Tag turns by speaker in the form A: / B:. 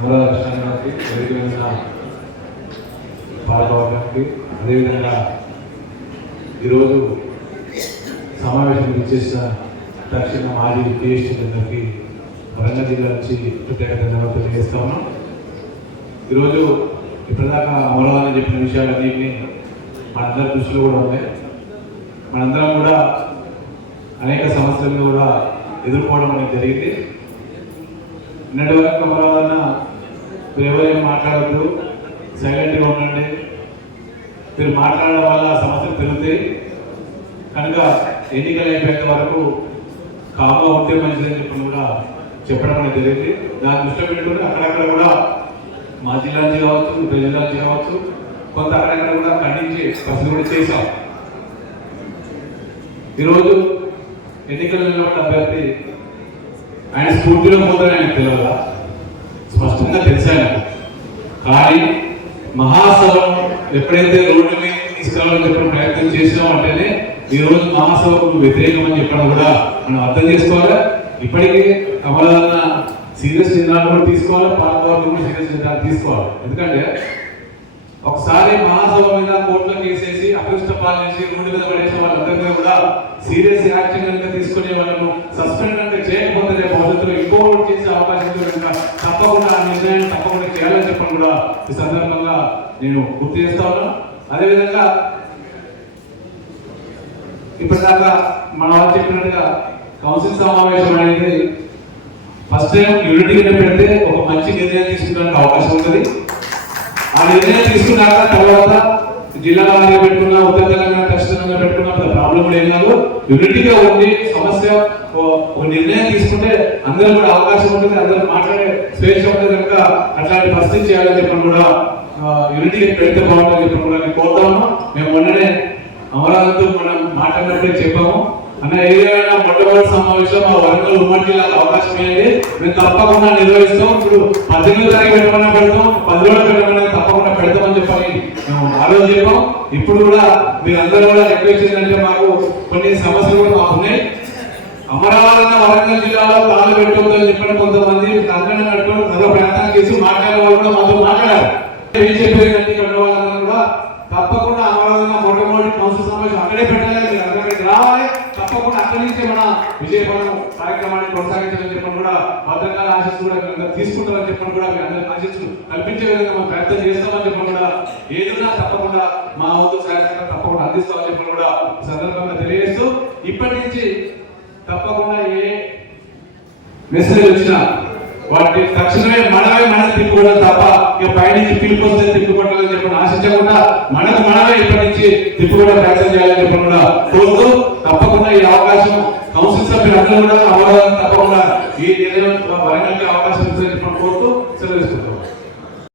A: మూల లక్షణానికి వేదికమైన పాల్గొనడానికి అదేవిధంగా ఈరోజు సమావేశం ఇచ్చేసిన దక్షిణ మాజీ పిహెచ్డి అందరికీ వరంగల్ జిల్లా నుంచి ప్రత్యేక ధన్యవాదాలు తెలియజేస్తా ఉన్నాం. ఈరోజు ఇప్పటిదాకా మూలవాలని చెప్పిన విషయాలన్నింటినీ మనందరి దృష్టిలో కూడా ఉన్నాయి. మనందరం కూడా అనేక సమస్యలను కూడా ఎదుర్కోవడం అనేది జరిగింది. నిన్నటి వరకు అమరావతి ఎవరేం మాట్లాడద్దు. సైలెంట్గా ఉండండి. మీరు మాట్లాడడం వల్ల సమస్యలు పెరుగుతాయి కనుక ఎన్నికలు అయిపోయేంత వరకు కాగా ఉంటే మంచిదని చెప్పి కూడా చెప్పడం అనేది జరిగింది. దాని దృష్టిలో పెట్టుకుని అక్కడక్కడ కూడా మా జిల్లా నుంచి కావచ్చు ఇతర జిల్లా నుంచి కావచ్చు కొంత అక్కడక్కడ కూడా ఖండించి పరిస్థితి కూడా చేశాం. ఈరోజు ఎన్నికలు నిలబడిన అభ్యర్థి ఆయన స్ఫూర్తిలో పోతాడు ఆయన తెలియదా స్పష్టంగా తెలిసాను కానీ మహాసభం ఎప్పుడైతే రోడ్డు మీద తీసుకురావాలని చెప్పిన ప్రయత్నం చేసినాం అంటేనే ఈ రోజు మహాసభకు వ్యతిరేకం అని చెప్పడం కూడా మనం అర్థం చేసుకోవాలి? ఇప్పటికే కమలన్న సీరియస్ నిర్ణయాలు కూడా తీసుకోవాలి? పాల్గొని కూడా సీరియస్ నిర్ణయాలు తీసుకోవాలి? ఎందుకంటే ఒకసారి మహాసభ మీద కోర్టులో కేసేసి అకృష్ట పాలు చేసి రోడ్డు మీద పడేసిన వాళ్ళందరికీ కూడా సీరియస్ యాక్షన్ కనుక తీసుకునే వాళ్ళను సస్పెండ్ కనుక చేయకపోతే రేపు భవిష్యత్తులో ఇంకోటి చేసే అవకాశం ఉంది కనుక తప్పకుండా ఆ నిర్ణయాన్ని తప్పకుండా చేయాలని చెప్పని కూడా ఈ సందర్భంగా నేను గుర్తు చేస్తా ఉన్నా. అదేవిధంగా ఇప్పటిదాకా మన వాళ్ళు చెప్పినట్టుగా కౌన్సిల్ సమావేశం అనేది ఫస్ట్ టైం యూనిటీ కింద పెడితే ఒక మంచి నిర్ణయం తీసుకోవడానికి అవకాశం ఉంటుంది. ఆ నిర్ణయం తీసుకున్నాక తర్వాత జిల్లా వారిగా పెట్టుకున్నా ఉత్తర తెలంగాణ ఖచ్చితంగా పెట్టుకున్నా పెద్ద ప్రాబ్లం లేదు కాదు యూనిటీగా ఉండి సమస్య ఒక నిర్ణయం తీసుకుంటే అందరూ కూడా అవకాశం ఉంటుంది అందరూ మాట్లాడే స్వేచ్ఛ ఉంటుంది కనుక అట్లాంటి పరిస్థితి చేయాలని చెప్పడం కూడా యూనిటీగా పెడితే బాగుంటుంది చెప్పడం కూడా నేను కోరుతాము మేము మొన్ననే అమరావతితో మనం మాట్లాడినప్పుడే చెప్పాము. అన్న ఏదైనా మొట్టమొదటి సమావేశం మా వరంగల్ ఉమ్మడి జిల్లాకు అవకాశం ఇవ్వండి. మేము తప్పకుండా నిర్వహిస్తాం. ఇప్పుడు పద్దెనిమిది తారీఖు పెట్టమన్నా పెడతాం పది రోజులు పెట్టమన్నా తప్పకుండా పెడతామని చెప్పని మేము ఆ రోజు చెప్పాం ఇప్పుడు కూడా మీరు అందరూ కూడా రిక్వెస్ట్ ఏంటంటే మాకు కొన్ని సమస్యలు కూడా మాకు ఉన్నాయి. అమరావతి వరంగల్ జిల్లాలో కాలు పెట్టవద్దని చెప్పిన కొంతమంది అందరం నడుపుకొని మరో ప్రయత్నం చేసి మాట్లాడే వాళ్ళు కూడా మాతో మాట్లాడారు. బీజేపీ ఇక్కడ ఉన్న వాళ్ళందరూ కూడా తప్పకుండా అమరావతి మొట్టమొదటి కౌన్సిల్ సమావేశం అక్కడే పెట్టాలి మీరు అక్కడికి రావాలి తప్పకుండా అక్కడి నుంచే మన విజయపడం కార్యక్రమాన్ని కొనసాగించాలని చెప్పని కూడా భద్రంగా ఆశిస్తూ కూడా తీసుకుంటామని తీసుకుంటారని చెప్పని కూడా మీ అందరికీ ఆశిస్తూ కల్పించే విధంగా మనం ప్రయత్నం చేస్తామని చెప్పని కూడా ఏదైనా తప్పకుండా మా వంతు సహాయకంగా తప్పకుండా అందిస్తామని చెప్పని కూడా సందర్భంగా తెలియజేస్తూ ఇప్పటి నుంచి తప్పకుండా ఏ మెసేజ్ వచ్చినా వాటి తక్షణమే మనమే మనం తిప్పుకోవడం తప్ప ఇక పైనుంచి పిలుపొస్తే తిప్పుకోవట్లేదని చెప్పి ఆశించకుండా మనకు మనమే ఇప్పటి నుంచి తిప్పుకోవడం ప్రయత్నం చేయాలని చెప్పి కూడా కోరుతూ తప్పకుండా ఈ అవకాశం కౌన్సిల్ సభ్యులందరూ కూడా అమరావతి తప్పకుండా ఈ నిర్ణయం వరంగల్కి అవకాశం ఇస్తారని చెప్పి కోరుతూ సెలవు తీసుకుంటాం